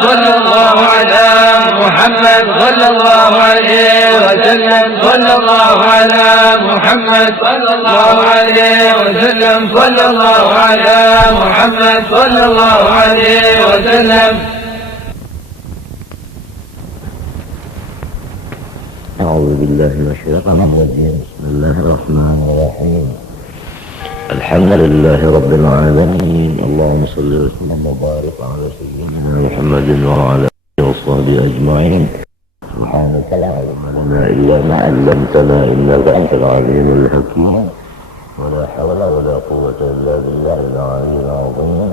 صلى الله على محمد صلى الله عليه وسلم صلى الله على محمد صلى الله عليه وسلم صلى الله على محمد صلى الله عليه وسلم. أعوذ بالله من الشيطان الرجيم. بسم الله الرحمن الرحيم. الحمد لله رب العالمين. اللهم صل وسلم وبارك على سيدنا محمد وعلى آله وصحبه أجمعين. سبحانك لا علم لنا إلا ما علمتنا إنك أنت العليم الحكيم. ولا حول ولا قوة إلا بالله العلي العظيم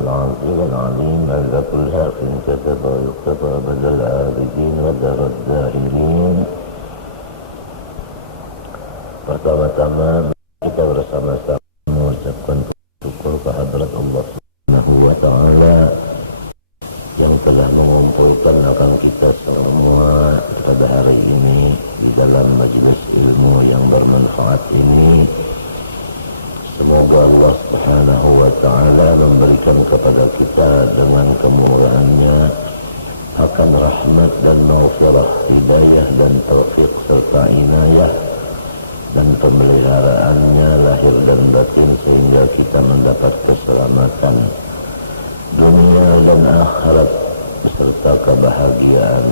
العظيم العليم. عند كل حرف كتب ويكتب بدل العابدين ودر الداهرين. Pertama-tama kita bersama-sama mengucapkan syukur kehadrat Allah Subhanahu wa Ta'ala yang telah mengumpulkan akan kita semua pada hari ini di dalam majelis ilmu yang bermanfaat ini. Semoga Allah Subhanahu wa Ta'ala memberikan kepada kita dengan kemurahannya akan rahmat dan maghfirah, hidayah dan taufik serta inayah dan pemeliharaannya lahir dan batin sehingga kita mendapat keselamatan dunia dan akhirat beserta kebahagiaan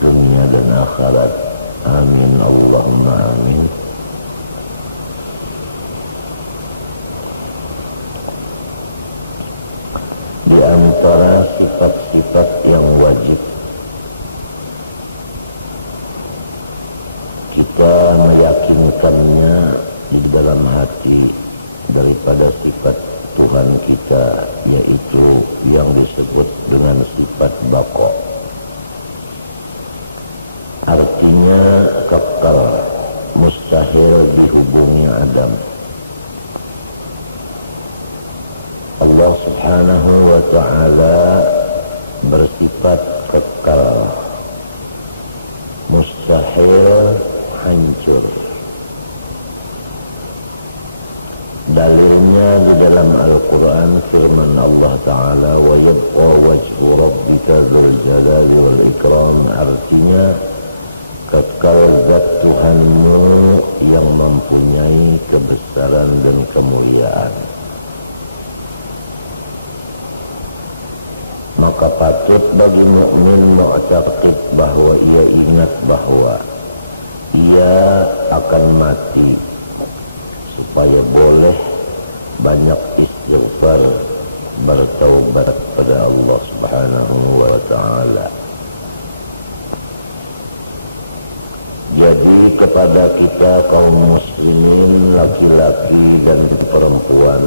dunia dan akhirat. Amin Allahumma amin. Di antara sifat-sifat yang wajib kita meyakinkannya di dalam hati daripada sifat Tuhan kita, yaitu yang disebut dengan sifat baqa. Artinya kekal, mustahil dihubungi Adam. Allah Subhanahu wa Ta'ala bersifat kekal, mustahil hancur. Dalilnya di dalam Al-Quran firman Allah Ta'ala wa yabqa wajhu rabbika dzul jalali wal ikram. Artinya kekal zat Tuhanmu yang mempunyai kebesaran dan kemuliaan. Maka patut bagi mukmin mu'taqid bahwa ia ingat bahwa ia akan mati, supaya boleh banyak istighfar, bertaubat pada Allah Subhanahu wa Ta'ala. Jadi kepada kita kaum muslimin laki-laki dan perempuan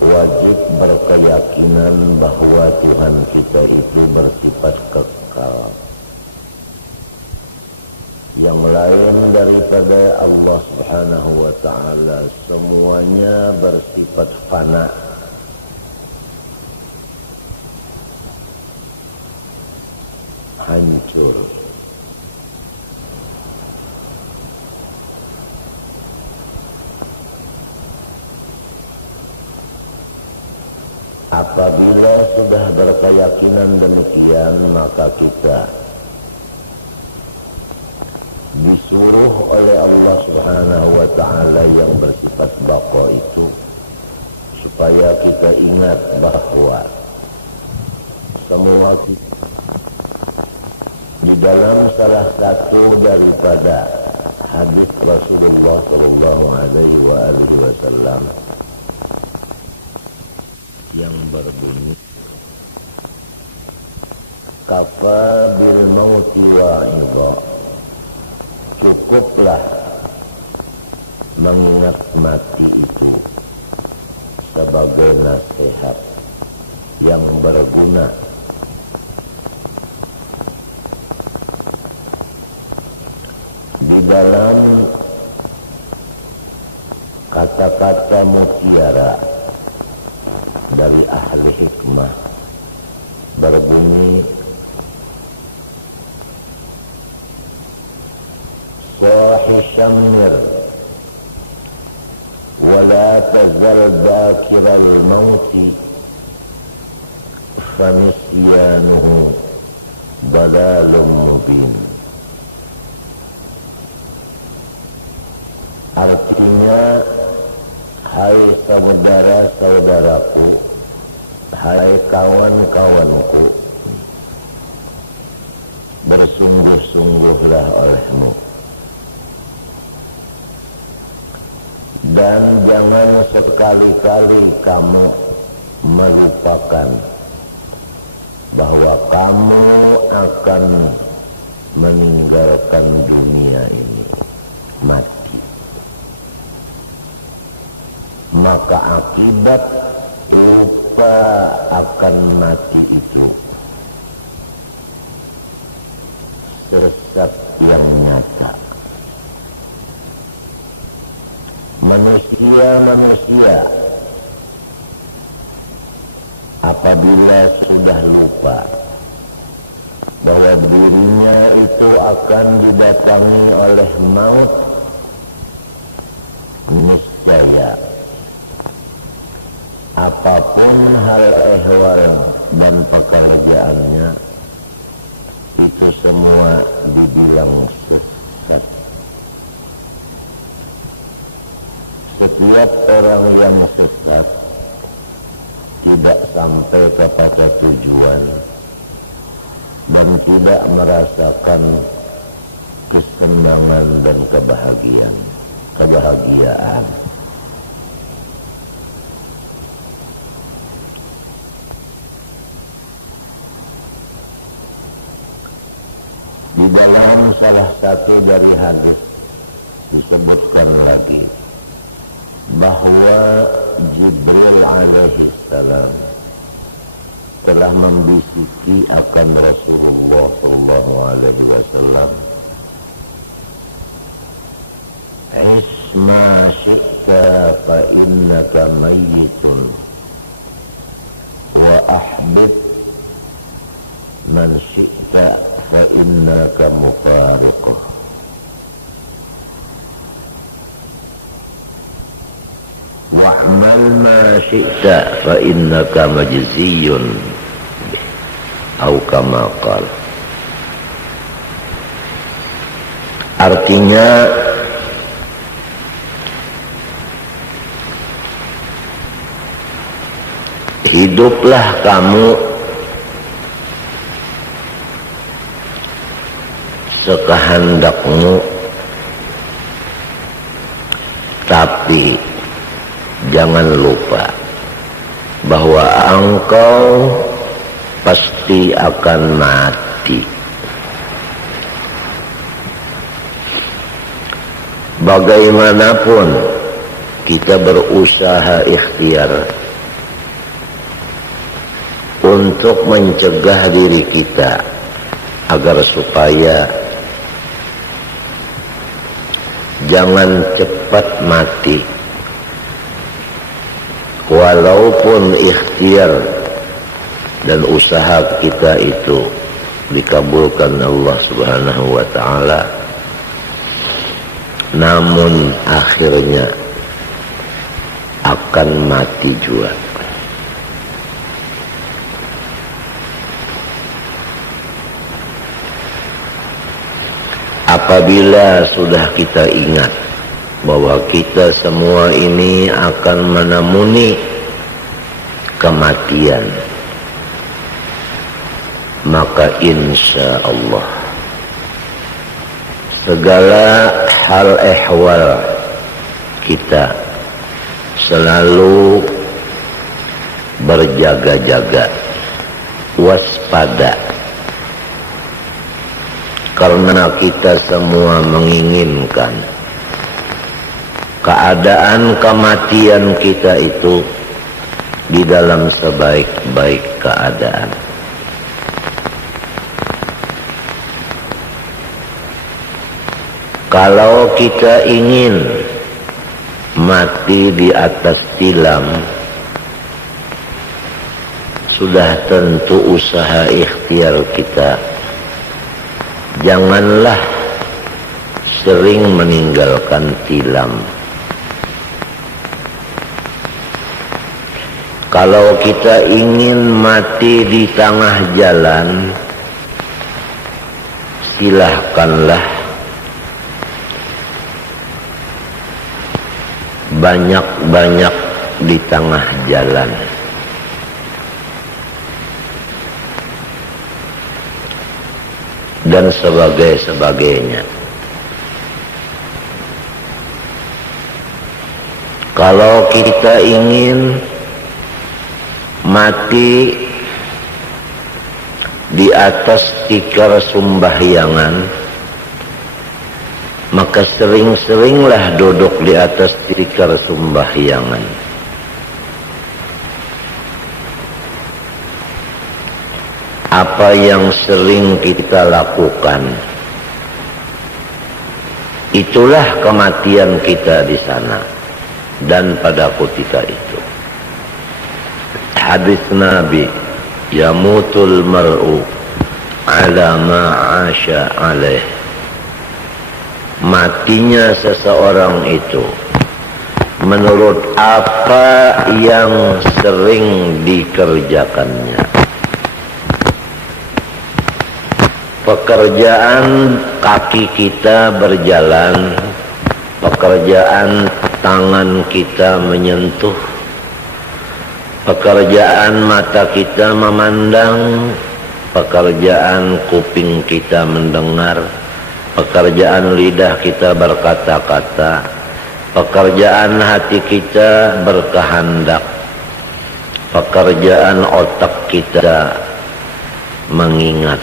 wajib berkeyakinan bahwa Tuhan kita itu bersifat kekal. Yang lain daripada Allah Subhanahu wa Ta'ala semuanya bersifat fana. Hancur. Apabila sudah berkeyakinan demikian, maka kita disuruh oleh Allah Subhanahu wa Ta'ala yang bersifat baqa itu supaya kita ingat bahwa semua kita di dalam salah satu daripada hadis Rasulullah sallallahu alaihi wasallam yang berbunyi kafa bil mauti wa'idha. Cukuplah mengingat mati itu sebagai nasihat yang berguna. Di dalam kata-kata mutiara dari ahli hikmah berbunyi صاح شمر ولا تزل ذاكر الموت fanisyanuhu dalalun mubin. Artinya, hai saudara-saudaraku, hai kawan-kawanku, bersungguh-sungguhlah olehmu. Dan jangan sekali-kali kamu melupakan bahwa kamu akan meninggalkan dunia ini, mati. Maka akibat lupa akan mati itu sesat yang nyata. Manusia apabila sudah lupa bahwa dirinya itu akan didatangi oleh maut, niscaya apapun hal ehwal dan pekerjaannya itu semua dibilang sesat. Setiap orang yang sesat tidak sampai kepada tujuan dan tidak merasakan kesenangan dan kebahagiaan. Di dalam salah satu dari hadis disebutkan lagi bahwa Jibril alaihi salam telah membisiki akan Rasulullah sallallahu alaihi wasallam, "Isma syi'ta fa innaka mayyitun wa ahbib man syi'ta fa innaka mufariquh." Wa'mal ma syi'ta fa innaka majziyun atau kama qala. Artinya, hiduplah kamu sekehendakmu, tapi jangan lupa bahwa engkau pasti akan mati. Bagaimanapun kita berusaha ikhtiar untuk mencegah diri kita agar supaya jangan cepat mati, walaupun ikhtiar dan usaha kita itu dikabulkan Allah Subhanahu wa ta'ala, namun akhirnya akan mati juga. Apabila sudah kita ingat bahwa kita semua ini akan menemui kematian, maka insya Allah segala hal ehwal kita selalu berjaga-jaga, waspada, karena kita semua menginginkan keadaan kematian kita itu di dalam sebaik-baik keadaan. Kalau kita ingin mati di atas tilam, sudah tentu usaha ikhtiar kita janganlah sering meninggalkan tilam. Kalau kita ingin mati di tengah jalan, silahkanlah. Banyak-banyak di tengah jalan. Dan sebagainya. Kalau kita ingin mati di atas tikar sembahyangan, maka sering-seringlah duduk di atas tikar sembahyangan. Apa yang sering kita lakukan, itulah kematian kita di sana dan pada ketika itu. Hadis Nabi, yamutul mar'u ala ma 'asha alaih. Matinya seseorang itu menurut apa yang sering dikerjakannya. Pekerjaan kaki kita berjalan, pekerjaan tangan kita menyentuh, pekerjaan mata kita memandang, pekerjaan kuping kita mendengar, pekerjaan lidah kita berkata-kata, pekerjaan hati kita berkehendak, pekerjaan otak kita mengingat.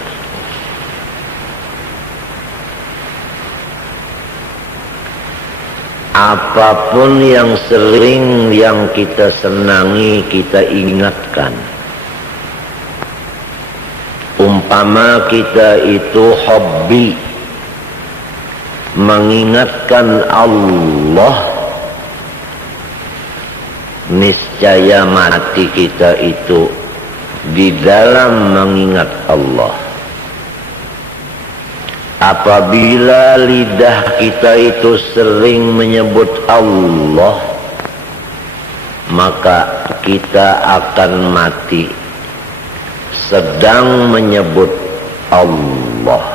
Apapun yang sering yang kita senangi, kita ingatkan. Umpama kita itu hobi mengingatkan Allah, niscaya mati kita itu di dalam mengingat Allah. Apabila lidah kita itu sering menyebut Allah, maka kita akan mati sedang menyebut Allah.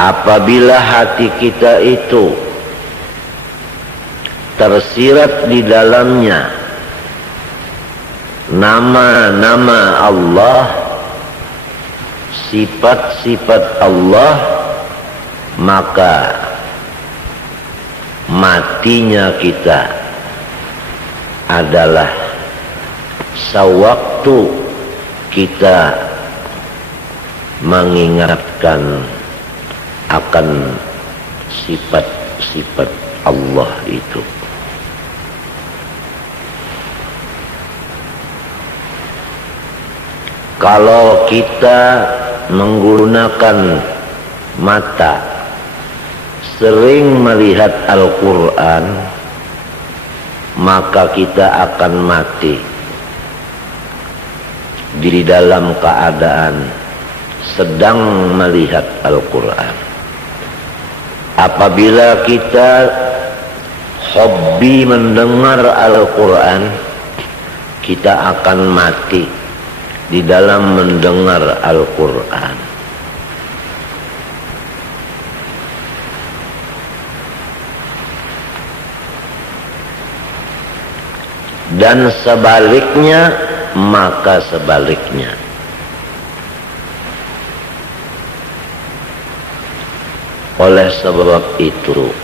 Apabila hati kita itu tersirat di dalamnya nama-nama Allah, sifat-sifat Allah, maka matinya kita adalah sewaktu kita mengingatkan akan sifat-sifat Allah itu. Kalau kita menggunakan mata sering melihat Al-Quran, maka kita akan mati di dalam keadaan sedang melihat Al-Quran. Apabila kita hobi mendengar Al-Quran, kita akan mati di dalam mendengar Al-Quran. Dan sebaliknya, maka sebaliknya. Oleh sebab itu,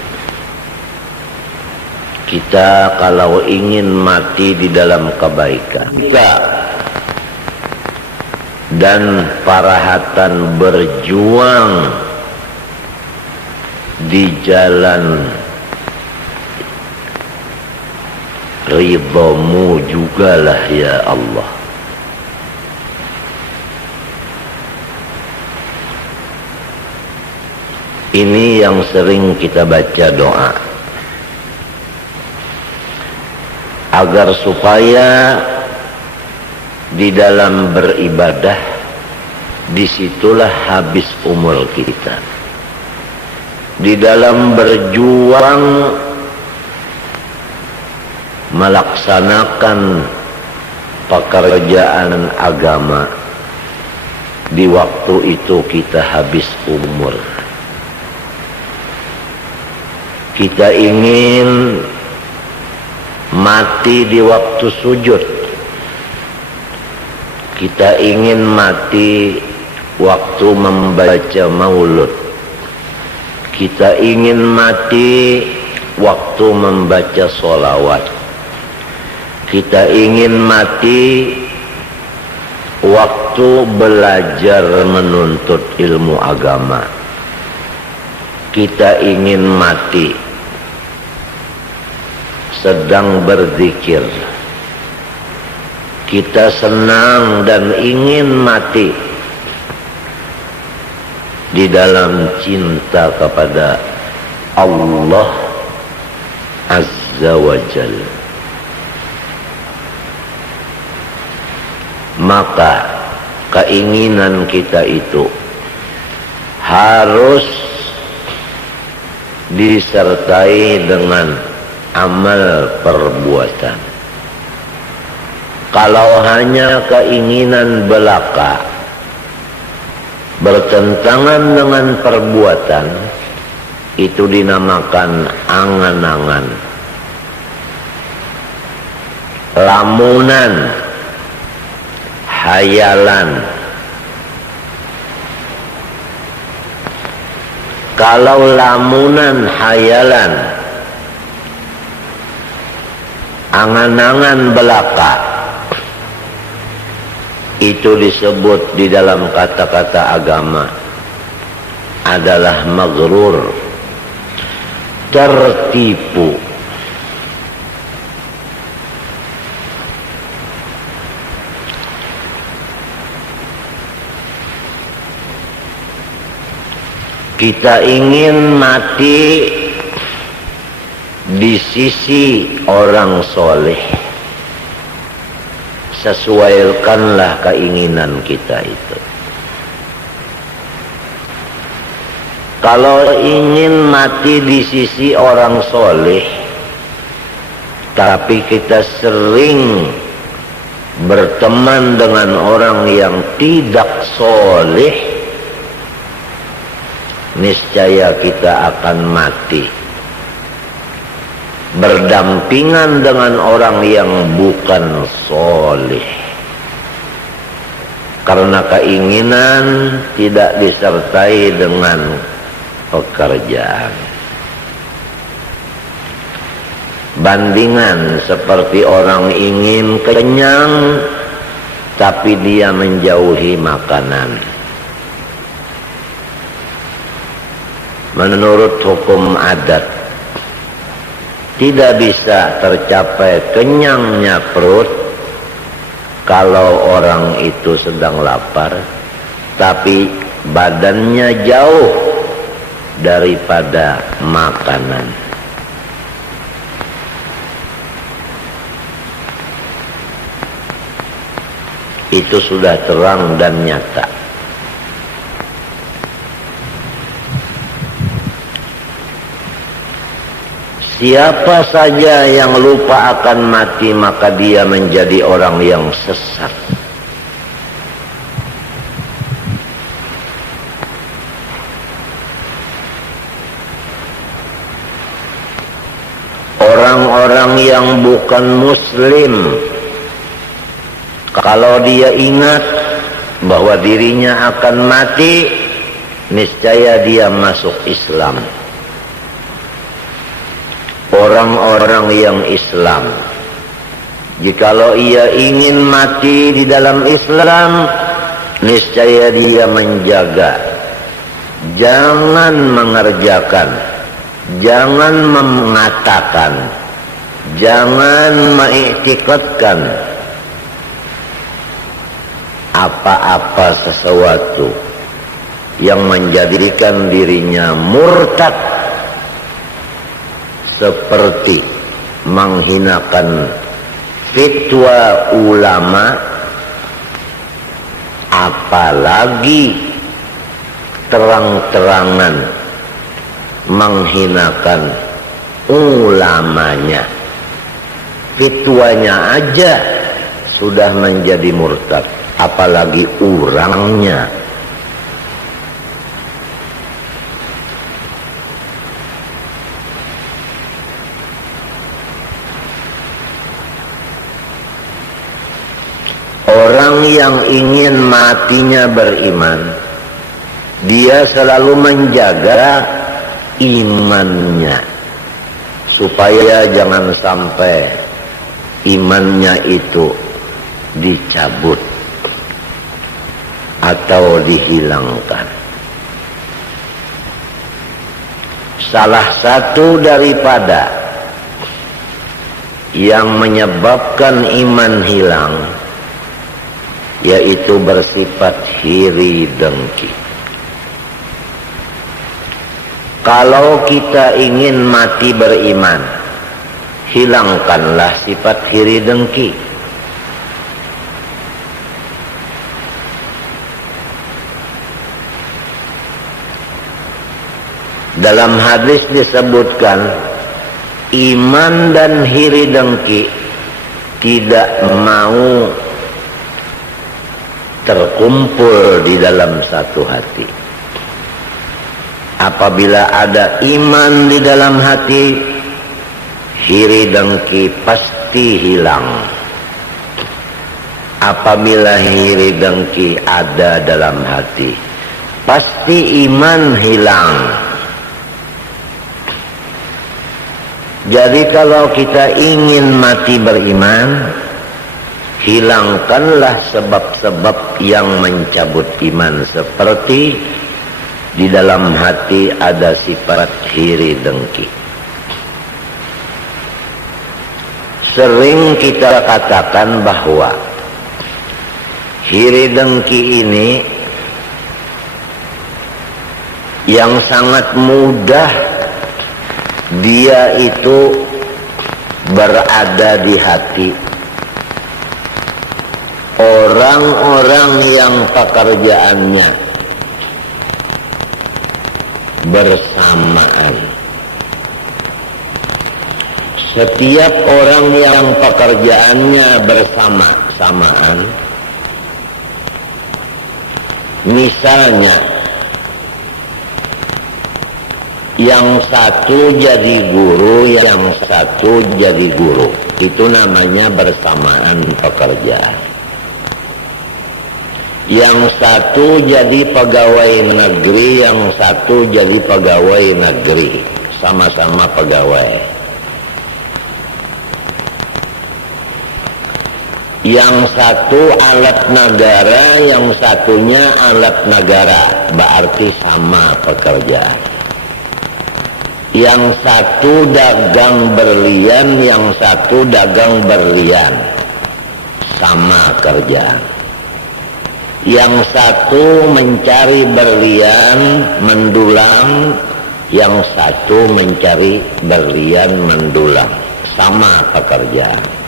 kita kalau ingin mati di dalam kebaikan, dan parahatan berjuang di jalan ridhamu jugalah ya Allah. Ini yang sering kita baca doa agar supaya di dalam beribadah, disitulah habis umur kita. Di dalam berjuang melaksanakan pekerjaan agama. Di waktu itu kita habis umur. Kita ingin mati di waktu sujud. Kita ingin mati waktu membaca maulud. Kita ingin mati waktu membaca sholawat. Kita ingin mati waktu belajar menuntut ilmu agama. Kita ingin mati sedang berzikir. Kita senang dan ingin mati di dalam cinta kepada Allah Azza wa Jalla. Maka keinginan kita itu harus disertai dengan amal perbuatan. Kalau hanya keinginan belaka bertentangan dengan perbuatan, itu dinamakan angan-angan, lamunan, hayalan. Kalau lamunan, hayalan, angan-angan belaka, itu disebut di dalam kata-kata agama adalah maghrur, tertipu. Kita ingin mati di sisi orang soleh. Sesuaikanlah keinginan kita itu. Kalau ingin mati di sisi orang soleh, tapi kita sering berteman dengan orang yang tidak soleh, niscaya kita akan mati berdampingan dengan orang yang bukan soleh, karena keinginan tidak disertai dengan pekerjaan. Bandingan seperti orang ingin kenyang tapi dia menjauhi makanan. Menurut hukum adat, tidak bisa tercapai kenyangnya perut kalau orang itu sedang lapar, tapi badannya jauh daripada makanan. Itu sudah terang dan nyata. Siapa saja yang lupa akan mati, maka dia menjadi orang yang sesat. Orang-orang yang bukan muslim, kalau dia ingat bahwa dirinya akan mati, niscaya dia masuk Islam. Orang-orang yang Islam, jikalau ia ingin mati di dalam Islam, niscaya dia menjaga, jangan mengerjakan, jangan mengatakan, jangan mengiktikadkan apa-apa sesuatu yang menjadikan dirinya murtad, seperti menghinakan fatwa ulama, apalagi terang-terangan menghinakan ulamanya. Fitwanya aja sudah menjadi murtad, apalagi orangnya. Orang yang ingin matinya beriman, dia selalu menjaga imannya supaya jangan sampai imannya itu dicabut atau dihilangkan. Salah satu daripada yang menyebabkan iman hilang yaitu bersifat iri dengki. Kalau kita ingin mati beriman, hilangkanlah sifat iri dengki. Dalam hadis disebutkan, iman dan iri dengki tidak mau terkumpul di dalam satu hati. Apabila ada iman di dalam hati, iri dengki pasti hilang. Apabila iri dengki ada dalam hati, pasti iman hilang. Jadi kalau kita ingin mati beriman, hilangkanlah sebab-sebab yang mencabut iman, seperti di dalam hati ada sifat iri dengki. Sering kita katakan bahwa iri dengki ini yang sangat mudah dia itu berada di hati orang-orang yang pekerjaannya bersamaan. Setiap orang yang pekerjaannya bersamaan, misalnya yang satu jadi guru, yang satu jadi guru, itu namanya bersamaan pekerjaan. Yang satu jadi pegawai negeri, yang satu jadi pegawai negeri, sama-sama pegawai. Yang satu alat negara, yang satunya alat negara, berarti sama pekerjaan. Yang satu dagang berlian, yang satu dagang berlian, sama kerjaan. Yang satu mencari berlian mendulang, yang satu mencari berlian mendulang, sama pekerjaan.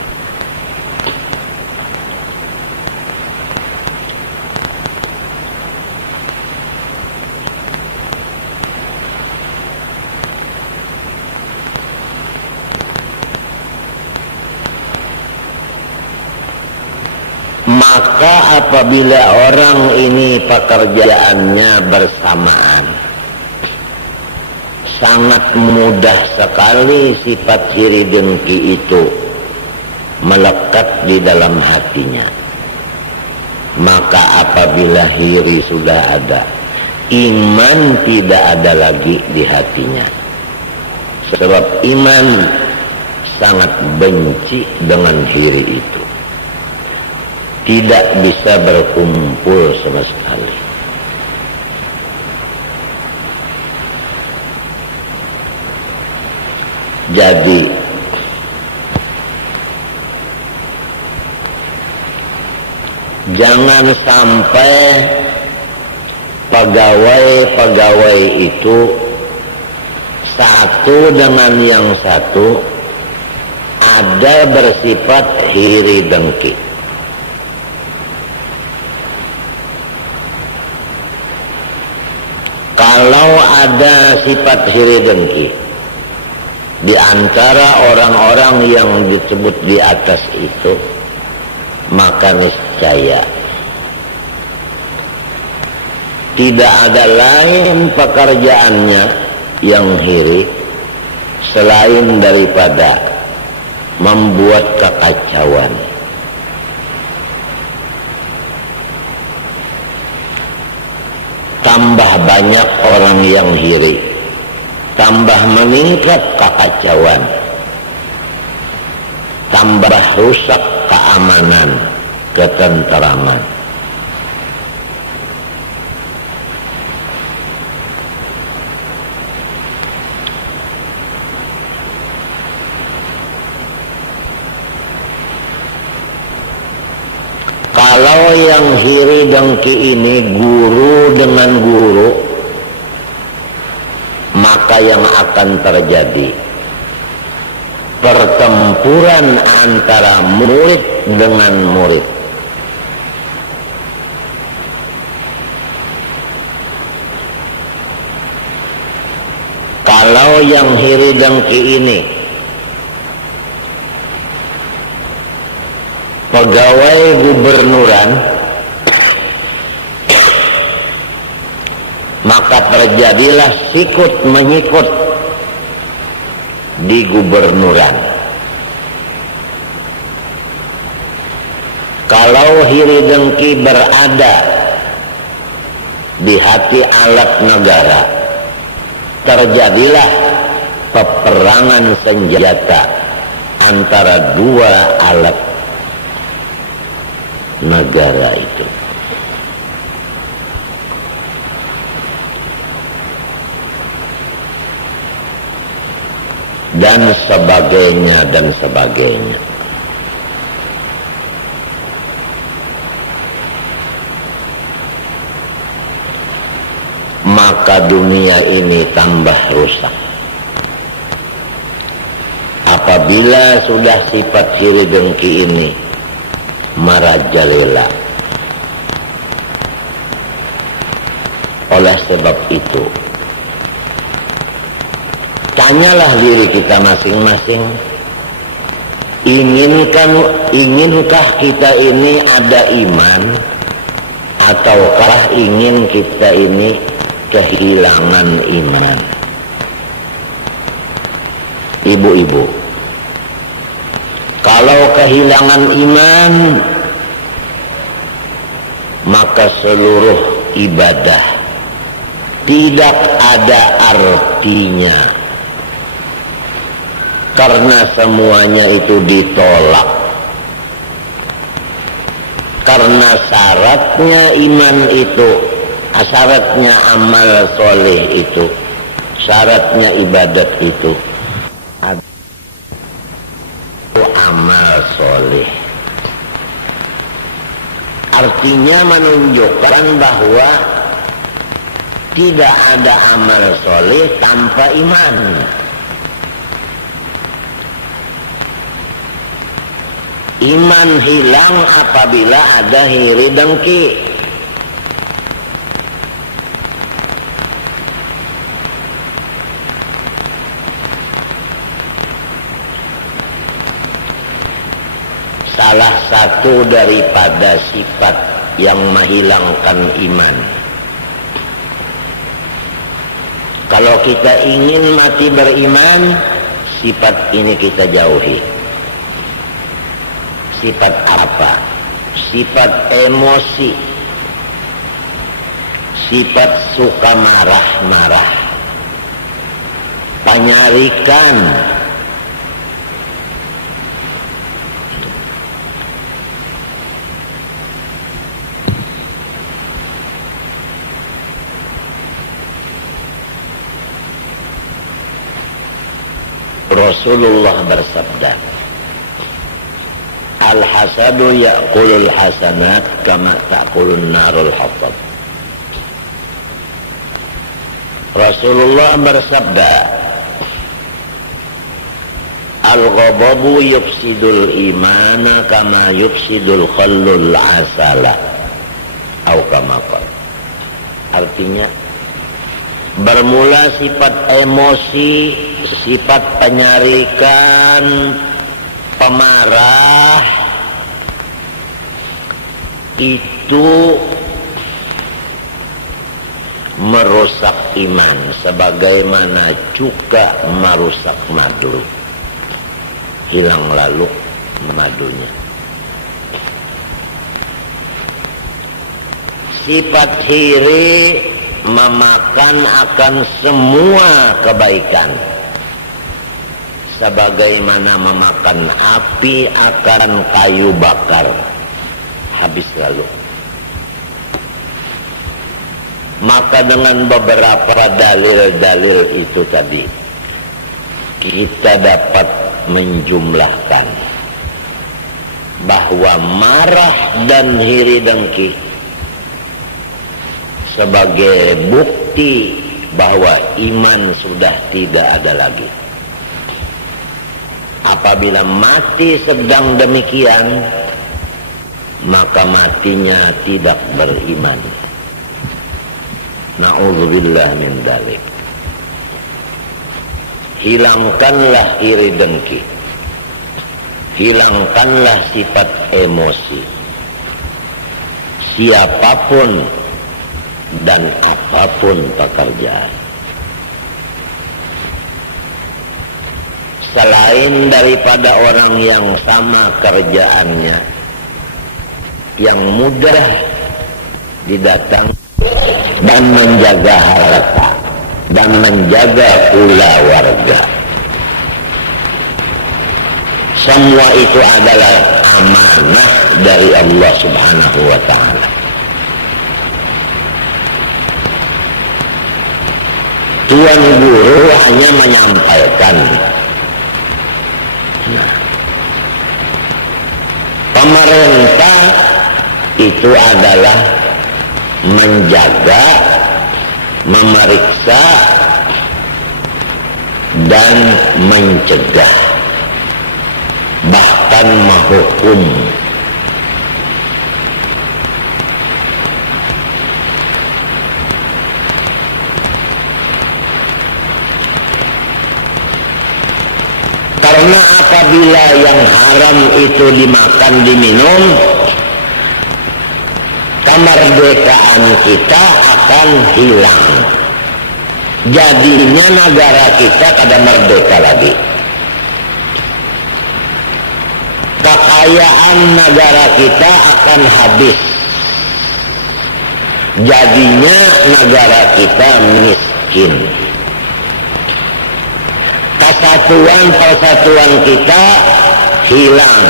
Maka apabila orang ini pekerjaannya bersamaan, sangat mudah sekali sifat iri dengki itu melekat di dalam hatinya. Maka apabila iri sudah ada, iman tidak ada lagi di hatinya. Sebab iman sangat benci dengan iri itu, tidak bisa berkumpul sama sekali. Jadi jangan sampai pegawai-pegawai itu satu dengan yang satu ada bersifat iri dengki. Kalau ada sifat iri dengki, Di antara orang-orang yang disebut di atas itu, maka niscaya tidak ada lain pekerjaannya yang hiri selain daripada membuat kekacauan. Tambah banyak orang yang hiri, tambah meningkat kekacauan, tambah rusak keamanan, ketenteraman. Kalau yang hiri dengki ini guru dengan guru, maka yang akan terjadi pertempuran antara murid dengan murid. Kalau yang hiri dengki ini pegawai gubernuran, maka terjadilah sikut menyikut di gubernuran. Kalau hiri dengki berada di hati alat negara, terjadilah peperangan senjata antara dua alat negara itu. Dan sebagainya dan sebagainya. Maka dunia ini tambah rusak. Apabila sudah sifat hiri dengki ini merajalela. Oleh sebab itu, tanyalah diri kita masing-masing, inginkah kita ini ada iman, ataukah ingin kita ini kehilangan iman? Ibu-ibu, kalau kehilangan iman, maka seluruh ibadah tidak ada artinya, karena semuanya itu ditolak. Karena syaratnya iman itu, syaratnya amal soleh itu, syaratnya ibadat itu amal soleh. Artinya menunjukkan bahwa tidak ada amal soleh tanpa iman. Iman hilang apabila ada hiri dengki. Salah satu daripada sifat yang menghilangkan iman. Kalau kita ingin mati beriman, sifat ini kita jauhi. Sifat apa? Sifat emosi, sifat suka marah-marah, penyarikan, Rasulullah bersabda, Al-hasadu ya'kulul hasanat kama ta'kulun narul hatab. Rasulullah bersabda, Al-ghadabu yufsidul imana kama yufsidul khallul asala. Atau kama qala. Artinya, bermula sifat emosi sifat penyarikan, pemarah itu merusak iman, sebagaimana juga merusak madu, hilang lalu madunya. Sifat hiri memakan akan semua kebaikan, sebagaimana memakan api akan kayu bakar, habis lalu. Maka dengan beberapa dalil-dalil itu tadi, kita dapat menjumlahkan bahwa marah dan iri dengki sebagai bukti bahwa iman sudah tidak ada lagi. Apabila mati sedang demikian, maka matinya tidak beriman. Na'udzubillah min dzalik. Hilangkanlah iri dengki, hilangkanlah sifat emosi, siapapun dan apapun pekerjaan. Selain daripada orang yang sama kerjaannya, yang mudah didatangi dan menjaga harta dan menjaga pula warga, semua itu adalah amanah dari Allah Subhanahu wa ta'ala. Tuan guru hanya menyampaikan. Pemerintah itu adalah menjaga, memeriksa, dan mencegah, bahkan menghukum. Karena apabila yang haram itu dimakan, diminum, kemerdekaan kita akan hilang. Jadinya negara kita kada merdeka lagi. Kekayaan negara kita akan habis. Jadinya negara kita miskin. Persatuan kita hilang.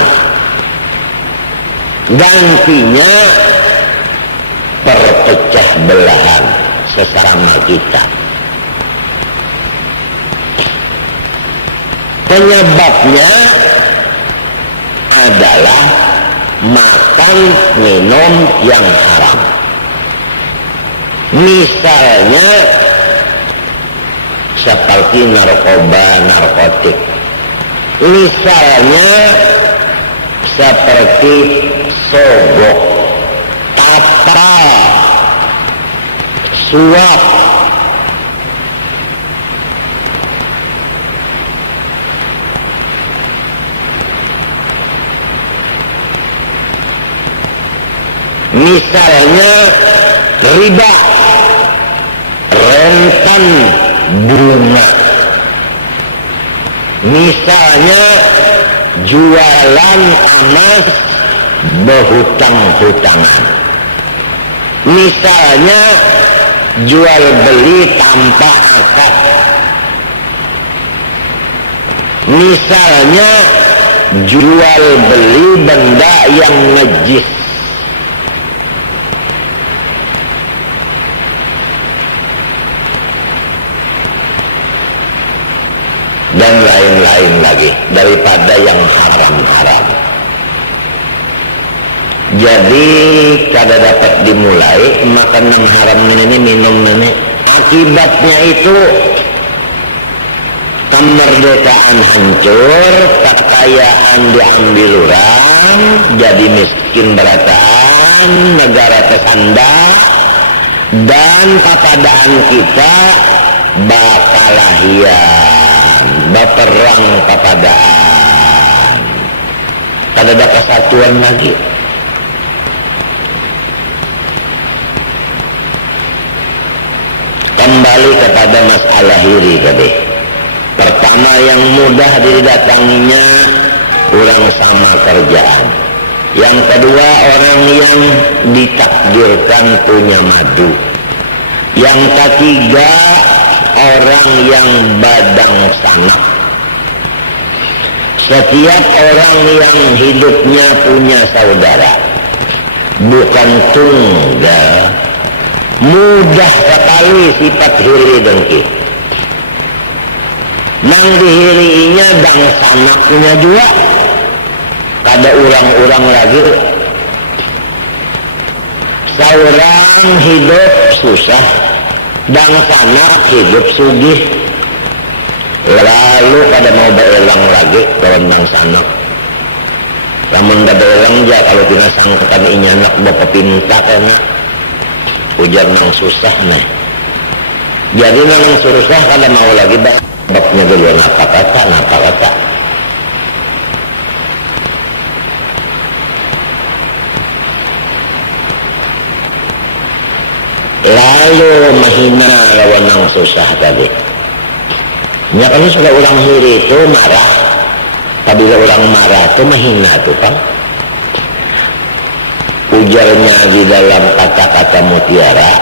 Gantinya perpecah belahan sesama kita. Penyebabnya adalah makan minum yang haram. Misalnya seperti narkoba, narkotik. Misalnya seperti sogok, tata, suap. Misalnya riba, rentan bunga. Misalnya jualan emas berhutang-hutangan. Misalnya jual beli tanpa akad. Misalnya jual beli benda yang najis. Dan lain-lain lagi daripada yang haram-haram. Jadi kada dapat dimulai makan yang haram ini, minum ini. Akibatnya itu kemerdekaan hancur, kekayaan diambil orang, jadi miskin berataan, negara tersandak, dan kepadaan kita bakal hilang. baperang kepadaan pada ada kesatuan lagi. Kembali kepada masalah hiri tadi. Pertama yang mudah didatanginya orang sama kerjaan. Yang kedua orang yang ditakdirkan punya madu. Yang ketiga orang yang badang sanak. Setiap orang yang hidupnya punya saudara, bukan tunggal, mudah sekali sifat hiri dengki. Nang dihirinya dan sanaknya juga kada orang-orang lagi. Seorang hidup susah dan sanak hidup sugih, lalu kada mau berelang lagi kawan dan sanak. Namun kada berelang aja kalau tina sangkan inyanak bapak pinta kena ujar nang susah nih. Jadi nang susah kada mau lagi babnya dulu napa kata. Lalu menghina lawan nang susah tadi. Ya kalau sudah orang hiri itu marah, apabila orang marah itu menghina itu kan. Ujarnya di dalam kata-kata mutiara,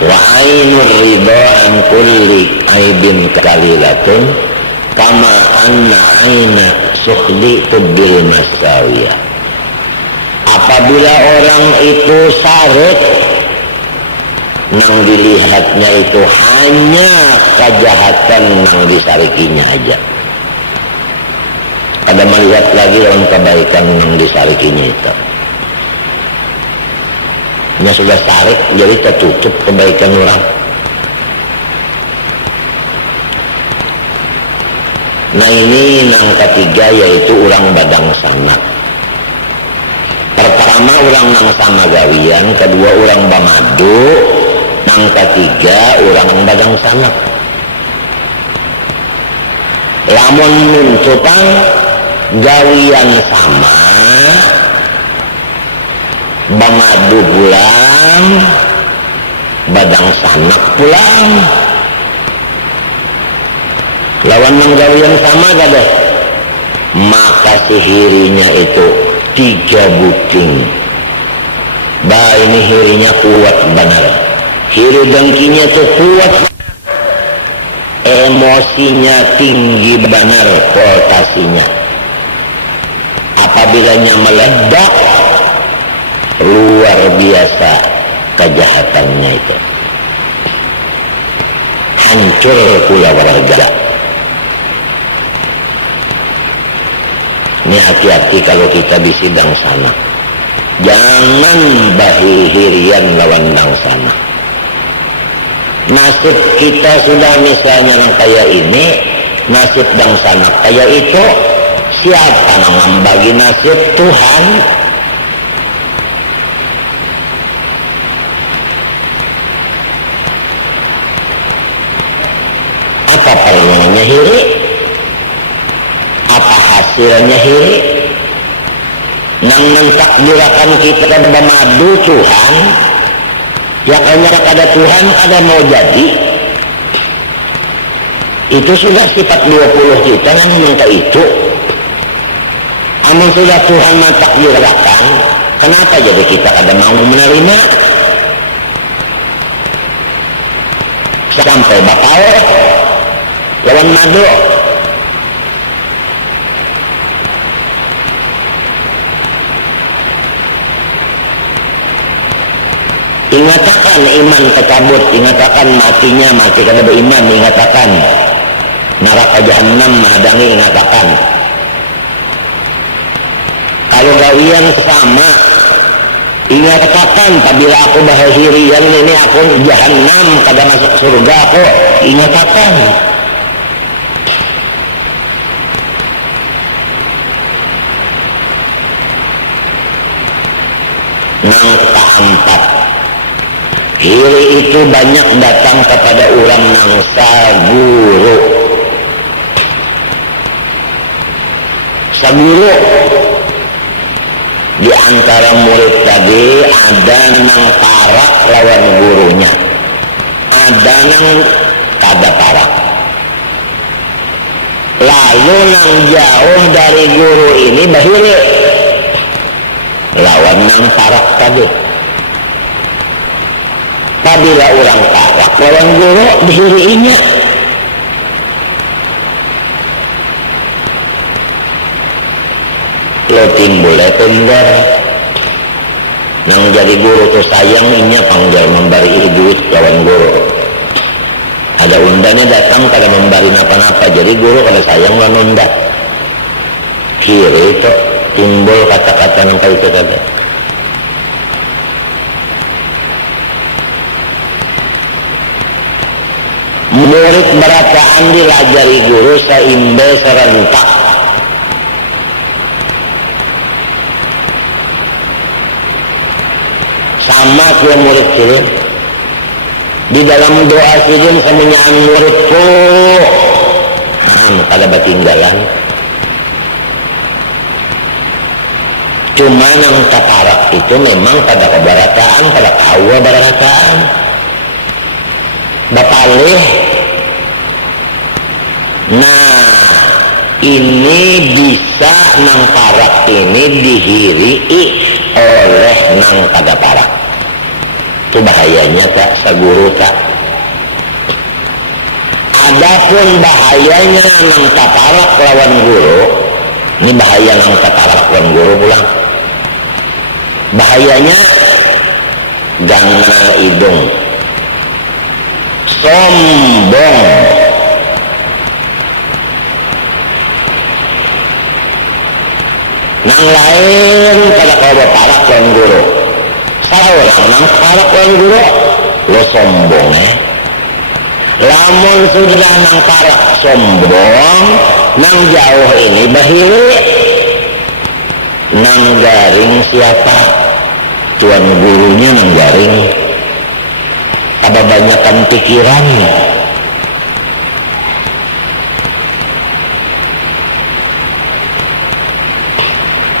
wa ainur ridha an kulli aibin kalilatun kama anna aina sukhli bil masawiyah. Apabila orang itu sarut, nang dilihatnya itu hanya kejahatan nang disarikinya aja. Ada melihat lagi dalam kebaikan nang disarikinya itu. Nya sudah sarik jadi tertutup kebaikan orang. Nah ini nang ketiga yaitu orang badang sanak. Pertama orang nang sama gawian, kedua orang bamadu, nang ketiga orang badang sanak. Lamun muncupang gawian sama, bamadu pulang, badang sanak pulang. Lawan menggawian sama gak maka sihirinya itu 3 buting. Bah ini hirinya kuat benar, hiri dengkinya itu kuat, emosinya tinggi benar voltasinya. Apabila meledak luar biasa kejahatannya itu, hancur pula warga. Ini hati-hati kalau kita bisidang sana, jangan bahi hirian lawan dang sana. Nasib kita sudah misalnya yang kayak ini, nasib dang sana kayak itu, siapa yang membagi nasib? Tuhan. Apa perlunya hiri? Apa hasilnya hiri? Nang mentakdirkan kita bermadu Tuhan, ya kalau ada Tuhan ada mau jadi. Itu sudah sifat 20 kita yang minta itu. Amun sudah Tuhan mentakdirkan, kenapa jadi kita ada mau menerima? Sampai batal lawan madu. Ingatakan iman tercabut, ingatakan matinya mati karena beriman, ingatakan neraka jahanam menghadangi, ingatakan. Kalau gawian sama, ingatakan apabila aku bahasirian ini aku jahanam kada masuk surga aku, ingatakan. Nang keempat, Hiri itu banyak datang kepada orang mangsa guru. Saguru di antara murid tadi ada yang parak lawan gurunya, ada yang kada parak. Lalu yang jauh dari guru ini bahiri lawan yang parak tadi. Apabila orang parak lawan guru dihiriinya, lo timbul tender yang jadi guru tuh sayang inya panggil memberi duit lawan guru. Ada undanya datang kada memberi napa-napa, jadi guru kada sayang lawan unda. Kiri itu timbul kata-kata nampak itu kada. Murid berataan dilajari guru seimbel serentak. Sama ke murid kiri di dalam doa sidin semuanya muridku kada batinggalan. Cuma yang taparak itu memang pada kebarataan, pada kawa barataan bapalih. Nah ini bisa nang parak ini dihirii oleh nang kada parak. Itu bahayanya tak saguru tak. Adapun bahayanya nang taparak lawan guru, ini bahaya nang taparak lawan guru pulang. Bahayanya gangna hidung, sombong, nang lain kada kawa parak lawan guru. Salah orang nang parak lawan guru lo sombong lamun sudah nang parak sombong nang jauh ini bahiri nang garing siapa tuan gurunya nang garing ada banyakan pikirannya.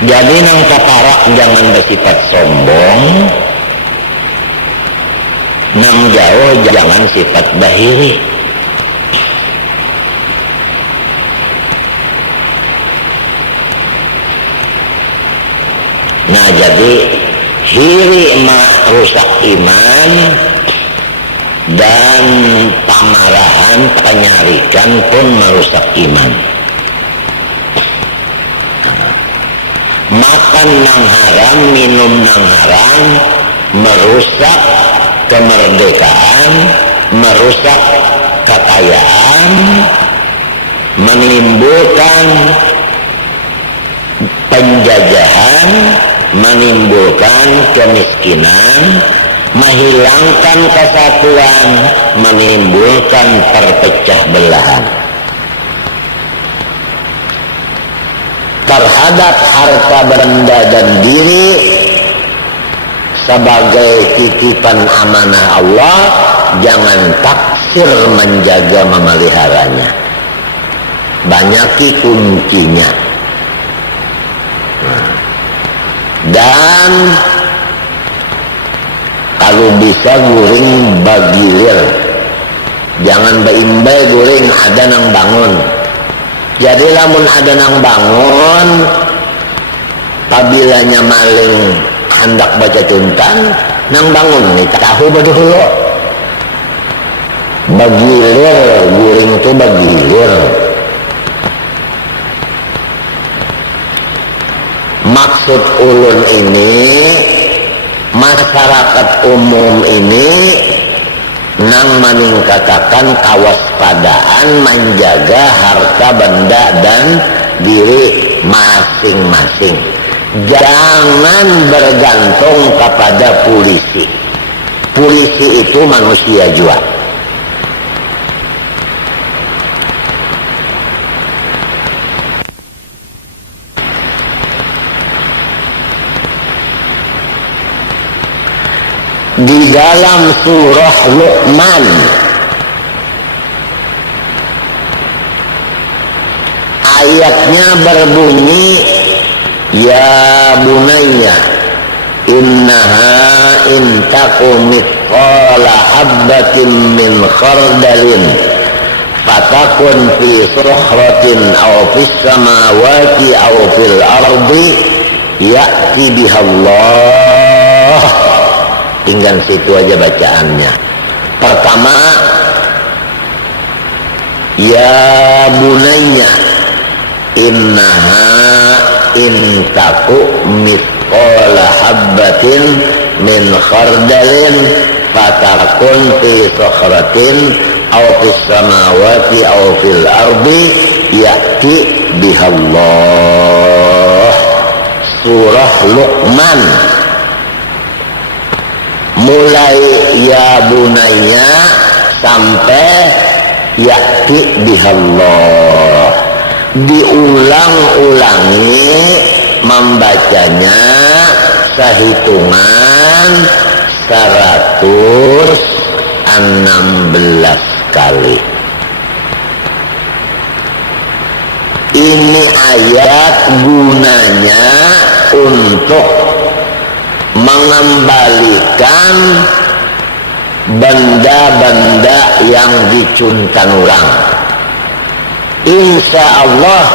Jadi nang kaparak jangan bersifat sombong, nang jauh jangan sifat bahiri. Nah jadi hiri rusak iman dan pamarahan penyarikan pun merusak iman. Makan nang haram, minum nang haram merusak kemerdekaan, merusak kekayaan, menimbulkan penjajahan, menimbulkan kemiskinan, menghilangkan kesatuan, menimbulkan perpecah belahan. Terhadap harta benda dan diri sebagai titipan amanah Allah, jangan taksir menjaga memeliharanya. Banyaki kuncinya. Dan kalau bisa guring bagilir, jangan baimbay guring ada nang bangun. Jadi lamun ada nang bangun, apabila maling hendak baca tuntan, nang bangun nih tahu betul lo. Bagilir, guring itu bagilir. Maksud ulun ini, masyarakat umum ini nang meningkatkan kewaspadaan menjaga harta benda dan diri masing-masing. Jangan bergantung kepada polisi. Polisi itu manusia juga. Di dalam surah Luqman ayatnya berbunyi, ya bunayya innaha in taku mithqala habbatin min khardalin fatakun fi sukhratin aw fis samawati aw fil ardi ya'ti bihallah. Tinggal situ aja bacaannya. Pertama, ya bunayya innaha in taku mithqala habbatin min khardalin fatakun fi sukhratin aw fis samawati aw fil ardi ya'ti bihallah. Surah Luqman, mulai ya bunayya sampai ya'ti bihallah. Diulang-ulangi membacanya sehitungan 116 kali. Ini ayat gunanya untuk mengembalikan benda-benda yang dicuntan orang. Insya Allah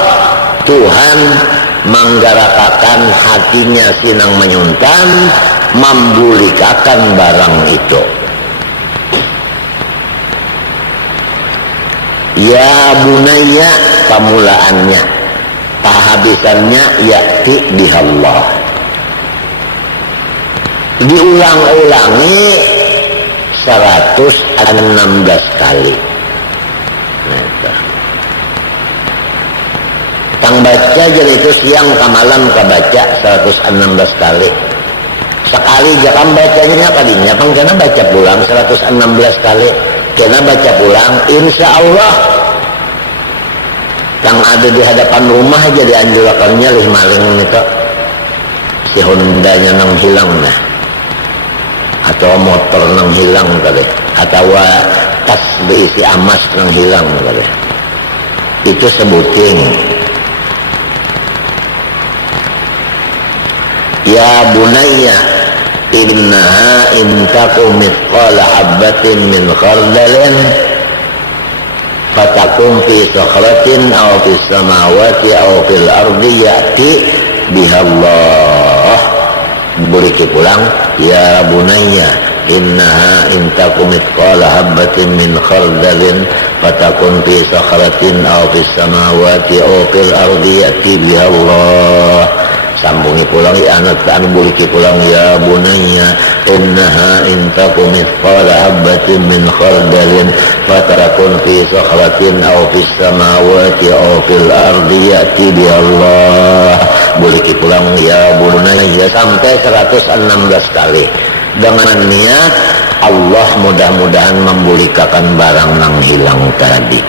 Tuhan menggerakkan hatinya sinang menyuntan, membulikakan barang itu. Ya bunayya pemulaannya, penghabisannya ya'ti bihallah. Diulang-ulangi 116 kali. Kang baca jadi itu siang ke malam kebaca 116 kali. Sekali jangan bacanya kalinya karena baca pulang 116 kali. Karena baca pulang insya Allah yang ada di hadapan rumah jadi anjurakannya lih maling itu si Honda-nya nang hilang nah, atau motor nang hilang kali, atau tas berisi emas nang hilang kali. Itu sebutin ya bunayya innaha in taku mithqala habbatin min khardalin fatakun fi sukhratin aw fis samawati aw fil ardi ya'ti bihallah. Beri pulang ya bunayya innaha in taku mithqala habbatin min khardalin fatakun fi sukhratin aw fis samawati aw fil ardi ya'ti bihallah. Sambungi pulang ya anak anu buliki pulang ya bunayya innaha in taku mithqala habbatin min khardalin fatakun fi sukhratin aw fis samawati aw fil ardi ya'ti bihallah. Buliki pulang ya bunayya sampai 116 kali dengan niat Allah mudah-mudahan membulikakan barang nang hilang tadi.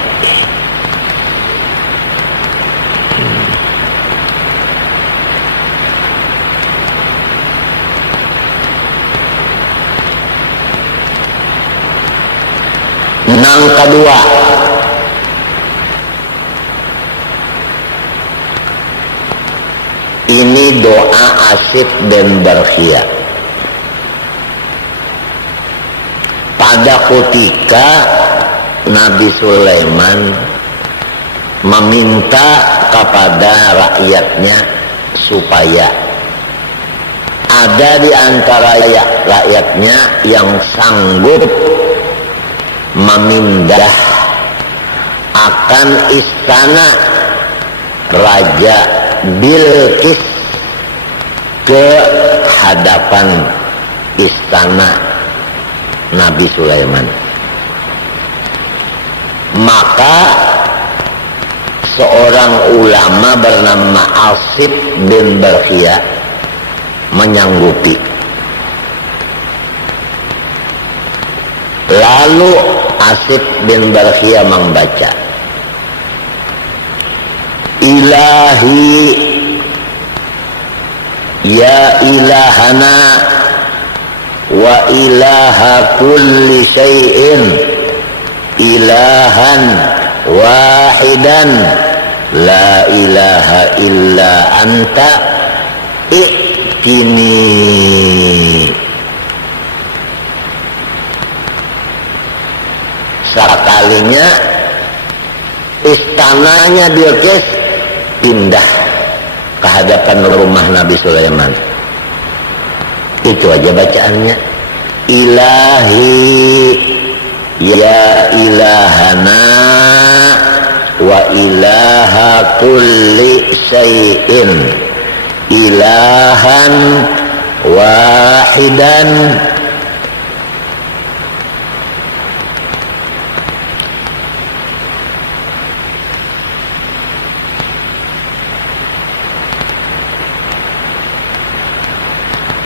Nang kedua, ini doa Asif bin Barkhia. Pada ketika Nabi Sulaiman meminta kepada rakyatnya supaya ada di antara rakyatnya yang sanggup memindah akan istana Raja Bilqis ke hadapan istana Nabi Sulaiman. Maka seorang ulama bernama Asif bin Barkhia menyanggupi. Lalu Asif bin Barkhia membaca, Ilahi ya ilahana wa ilaha kulli syai'in ilahan wahidan la ilaha illa anta i'tini. Sakalinya istananya Bilqis pindah ke hadapan rumah Nabi Sulaiman. Itu aja bacaannya. Ilahi ya ilahana wa ilaha kulli syai'in ilahan wahidan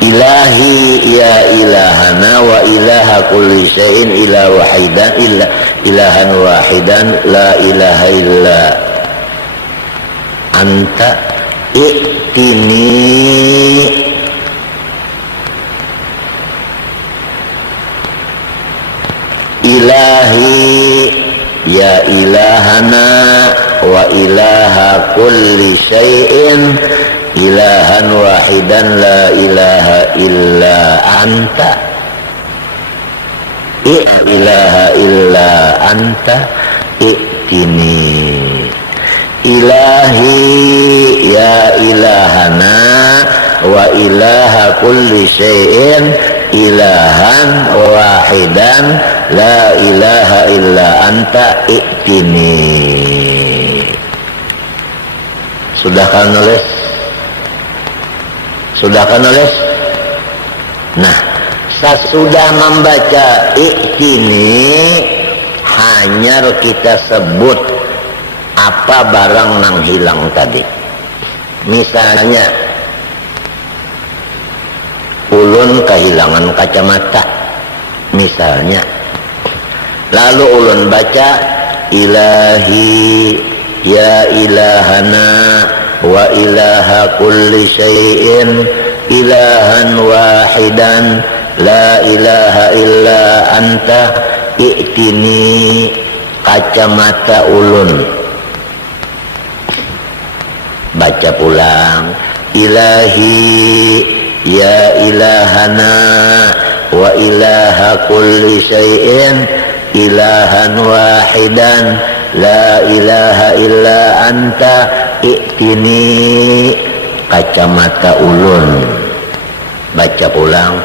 ilahi ya ilahana wa ilaha kulli syai'in ila wahidan ilahan wahidan la ilaha illa anta i'tini. Ilahi ya ilahana wa ilaha kulli syai'in ilahan wahidan la ilaha illa anta ilaha illa anta i'tini. Ilahi ya ilahana wa ilaha kulli syai'in ilahan wahidan la ilaha illa anta i'tini. Sudahkah nulis? Sudahkah nulis? Nah, sesudah membaca i'tini hanya kita sebut apa barang nang hilang tadi. Misalnya ulun kehilangan kacamata misalnya, lalu ulun baca ilahi ya ilahana wa ilaha kulli syai'in ilahan wahidan la ilaha illa anta i'tini. Kacamata ulun baca pulang ilahi ya ilahana wa ilaha kulli syai'in ilahan wahidan la ilaha illa anta i'tini. Kacamata ulun baca pulang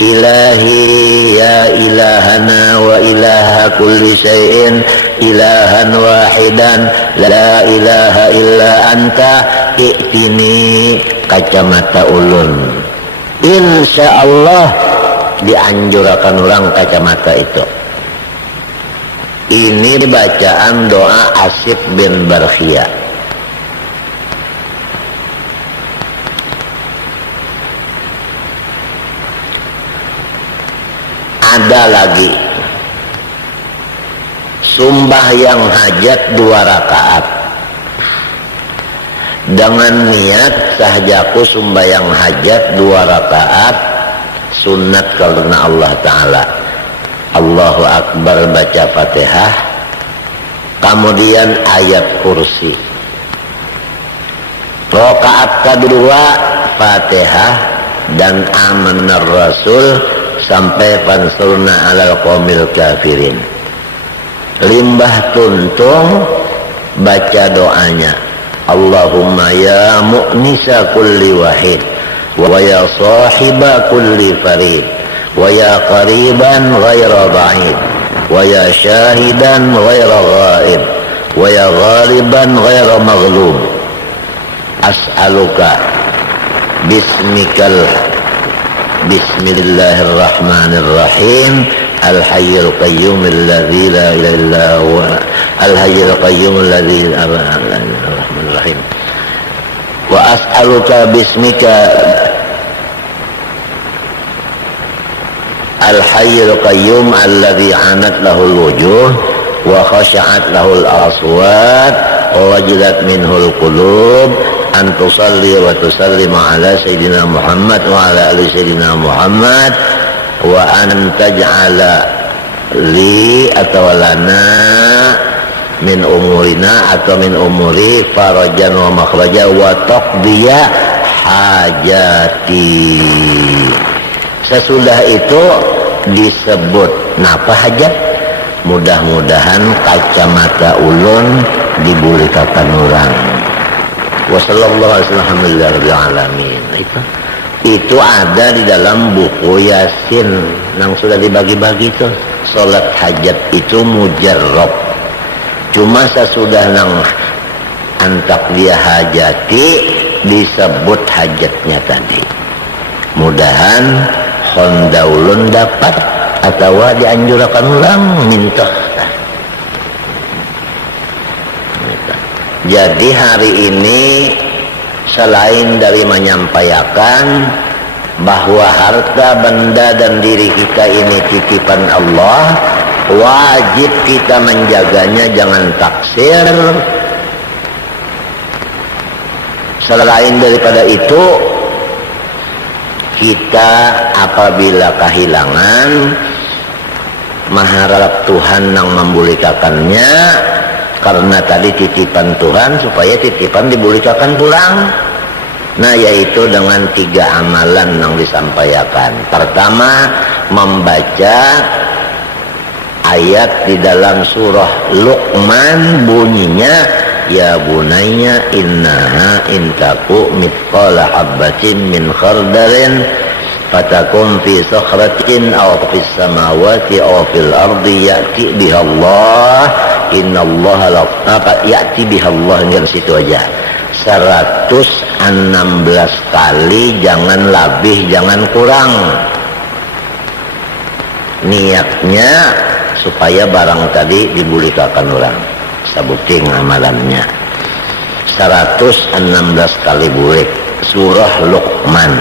ilahi ya ilahana wa ilaha kulli syai'in ilahan wahidan la ilaha illa anta i'tini. Kacamata ulun insyaallah dianjurkan ulang kacamata itu. Ini bacaan doa Asif bin Barkhia. Ada lagi sumbahyang hajat 2 rakaat dengan niat sahjaku sumbahyang hajat 2 rakaat sunat karena Allah Ta'ala. Allahu Akbar baca Fatihah, kemudian ayat kursi. Rakaat kedua Fatihah dan amanar Rasul sampai pansurna alal qomil kafirin. Limbah tuntung baca doanya Allahumma ya mu'nisa kulli wahid wa ya sahiba kulli farid wa ya qariban ghaira ba'id wa ya syahidan ghaira ghaib wa ya ghaliban ghaira maghlub as'aluka bismillahirrahmanirrahim al-hayyul qayyum alladzi la ilaha illa huwa al-hayyul qayyum alladzi rahim wa as'aluka bismika al-hayyul qayyum alladzi anat lahul wujuh wa khashi'at lahul aswat wa wajilat minhul qulub an tusalli wa tusallim ala sayyidina Muhammad wa ala ali sayyidina Muhammad wa an taj'ala li atau lana min umurina atau min umuri farajan wa makhraja wa taqdiya hajati. Sesudah itu disebut napa hajat, mudah-mudahan kacamata ulun dibulikakan urang. Wassallallahu alaihi alamin. Itu ada di dalam buku Yasin yang sudah dibagi-bagi itu. Salat hajat itu mujarrab. Cuma sesudah nang antak dia hajati disebut hajatnya tadi. Mudahan hondaulun dapat atau dianjurkan ulang minta. Jadi hari ini selain dari menyampaikan bahwa harta benda dan diri kita ini titipan Allah, wajib kita menjaganya, jangan taksir. Selain daripada itu, kita apabila kehilangan mengharap Tuhan yang membulikakannya, karena tadi titipan Tuhan supaya titipan dibulikakan pulang. Nah, yaitu dengan 3 amalan yang disampaikan. Pertama, membaca ayat di dalam surah Luqman, bunyinya ya bunayya innaha intaku mithqala habbatin min khardalin fatakum fi sakhratin aw fis samawati aw fil ardi ya'ti biha Allah innallaha la ya'ti biha Allah. Di situ aja 116 kali, jangan lebih jangan kurang. Niatnya supaya barang tadi dibulikakan orang. Sabuting amalannya 116 kali bulik surah Luqman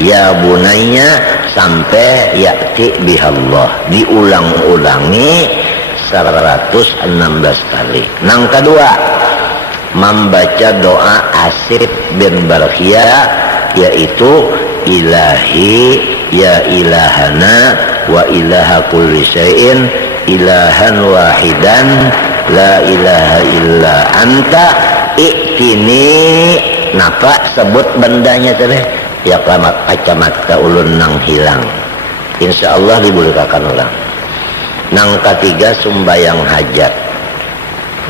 ya bunayya sampai ya'ti bihallah, diulang-ulangi 116 kali. Yang kedua, membaca doa Asif bin Barkhia, yaitu ilahi ya ilahana wa ilaha kulli syai'in ilahan wahidan la ilaha illa anta i'tini. Napa sebut bendanya teh? Ya kacamata ulun nang hilang, insyaallah dibulikakan ulang. Nang ketiga, sumbayang hajat.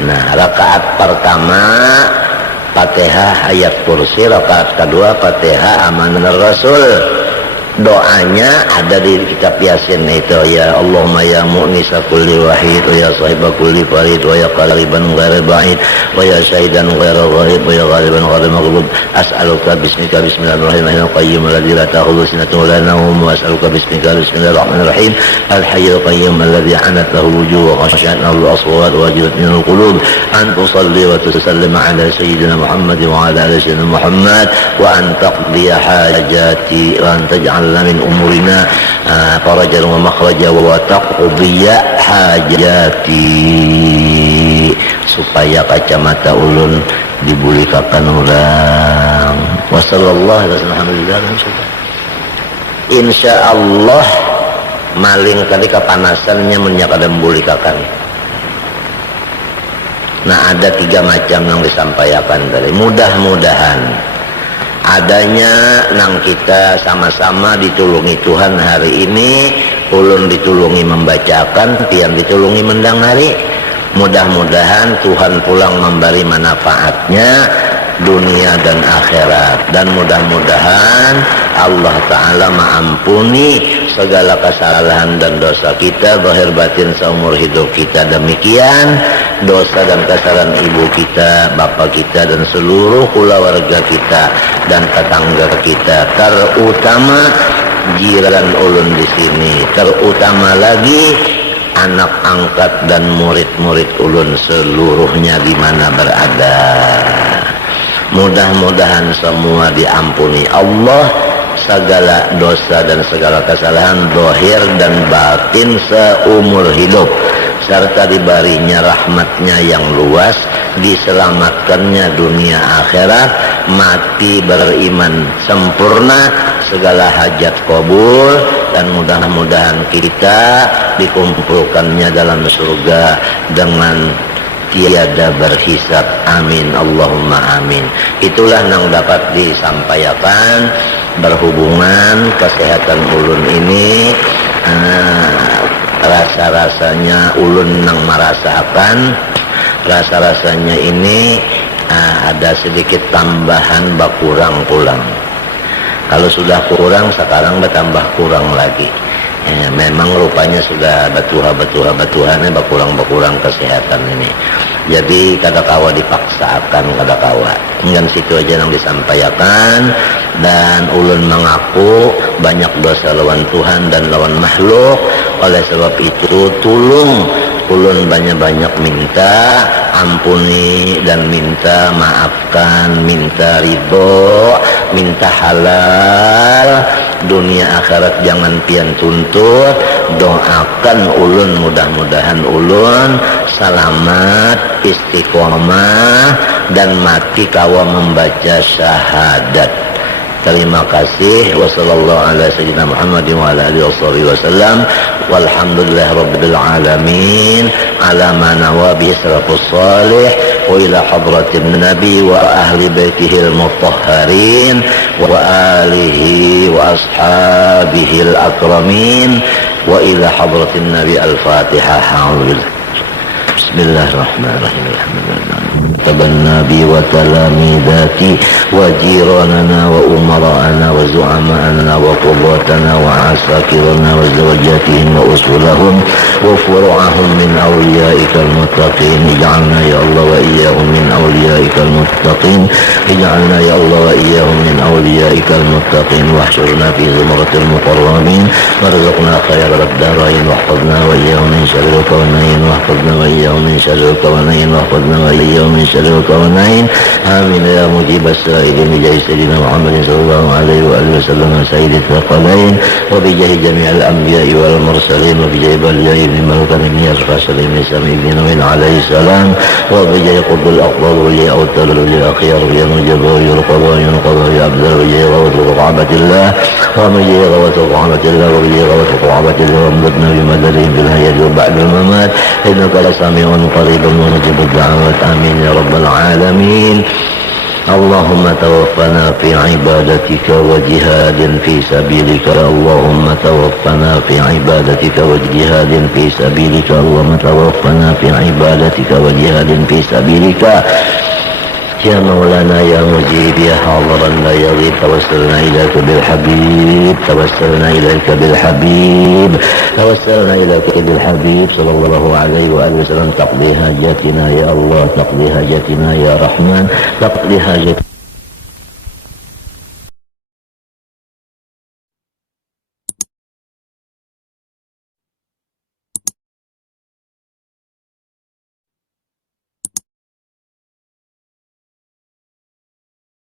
Nah, rakaat pertama Fatihah ayat kursi, rakaat kedua Fatihah amanah Rasul. Doanya ada di kitab Yasin itu, ya Allahumma ya mu'nisa kulli wahid wa ya sahiba kulli farid wa ya qariban ghaira ba'id wa ya syahidan ghaira ghaib wa ya ghaliban ghaira maghlub as'aluka bismika bismillahirrahmanirrahim qayyum alladzi la ta'khudhu sinatun wa la nawm wa as'aluka bismika bismillahirrahmanirrahim al-hayyul qayyum alladzi 'anat lahu wujuh wa khashyat lahu al-aswat wa wajilat minhu al-qulub an tusalli wa tusallim ala sayyidina Muhammad wa ala ali sayyidina Muhammad wa an taqdiya hajati wa an taj'al min umurina farajan wa makhraja wa taqdiya hajati, supaya kacamata ulun dibulikakan orang. Wassallallahu alaihi wasallam. Insyaallah maling tadi kepanasannya menyakadam bulikakan. Nah, ada 3 macam yang disampaikan tadi. Mudah-mudahan adanya nang kita sama-sama ditulungi Tuhan hari ini, ulun ditulungi membacakan, tiang ditulungi mendengari. Mudah-mudahan Tuhan pulang memberi manfaatnya dunia dan akhirat, dan mudah-mudahan Allah Ta'ala mengampuni segala kesalahan dan dosa kita zahir batin seumur hidup kita. Demikian dosa dan kesalahan ibu kita, bapak kita, dan seluruh keluarga kita dan tetangga kita, terutama jiran ulun di sini, terutama lagi anak angkat dan murid-murid ulun seluruhnya di mana berada. Mudah-mudahan semua diampuni Allah segala dosa dan segala kesalahan zahir dan batin seumur hidup. serta diberinya rahmatnya yang luas, diselamatkannya dunia akhirat, mati beriman sempurna, segala hajat kabul, dan mudah-mudahan kita dikumpulkannya dalam surga dengan tiada berhisab. Amin Allahumma amin. Itulah yang dapat disampaikan berhubungan kesehatan ulun ini. Rasa-rasanya ulun nang merasakan, rasa-rasanya ini ada sedikit tambahan bakurang pulang. Kalau sudah kurang, sekarang bertambah kurang lagi. Memang rupanya sudah batuha-batuhannya berkurang kesehatan ini. Jadi kadakawa dipaksakan, kadakawa. Dan situ aja yang disampaikan. Dan ulun mengaku banyak dosa lawan Tuhan dan lawan makhluk. Oleh sebab itu tulung ulun banyak-banyak minta ampuni dan minta maafkan, minta ridho, minta halal, dunia akhirat jangan pian tuntut. Doakan ulun, mudah-mudahan ulun selamat, istiqomah, dan mati kawa membaca syahadat. Terima kasih. Wassallallahu ala sayyidina Muhammad wa ala alihi wasallam. Walhamdulillah rabbil alamin ala ma nawabi salafus salih wa ila hadratin nabi wa ahli baitihi al-mutahharin wa alihi wa ashabihi al-akramin wa ila hadratin nabi al-fatihah. Bismillahirrahmanirrahim. Alhamdulillah النبي وتلاميذاتي وجيراننا وأمراءنا وزعماءنا وقضاتنا وعساكرنا وزوجاتهم وأصولهم وفروعهم من أوليائك المتقين. اجعلنا يا الله وإياهم من أوليائك المتقين. اجعلنا يا الله وإياهم من أوليائك المتقين. واحشرنا في زمرة المقربين وارزقنا خير الدارين. واحفظنا وإياهم من شر الكونين. واحفظنا وإياهم من شر الكونين. واحفظنا وإياهم من شر الكونين. آمين يا مجيب السائلين. بجاه سيدنا محمد صلى الله عليه وآله وسلم سيد الثقلين. وبجاه جميع الأنبياء والمرسلين. وبجاه بلجاه بن ملكا بن يصفى سليم سمي بن نوين عليه السلام. وبجاه قطب الأقبال ولي أوتر ولي أخيار ولي نجبر ولي القضاء ينقضى يا عبد الله. وبجاه غوث رقعبة الله. وبجاه غوث رقعبة الله. وبجاه غوث رقعبة الله. وامددنا بمددهم في الحياة وبعد الممات إنك لسميع قريب ونجيب الدعوات. آمين يا رب العالمين. اللهم توفنا في عبادتك وجهاد في سبيلك. اللهم توفنا في عبادتك وجهاد في سبيلك. اللهم توفنا في عبادتك وجهاد في سبيلك. يا مولانا يا مجيب يا حاضرا لا يغيب. توسلنا إليك بالحبيب. توسلنا إليك بالحبيب. توسلنا إليك بالحبيب صلى الله عليه وآله وسلم. تقضي حاجاتنا يا الله. تقضي حاجاتنا يا رحمن. تقضي حاجاتنا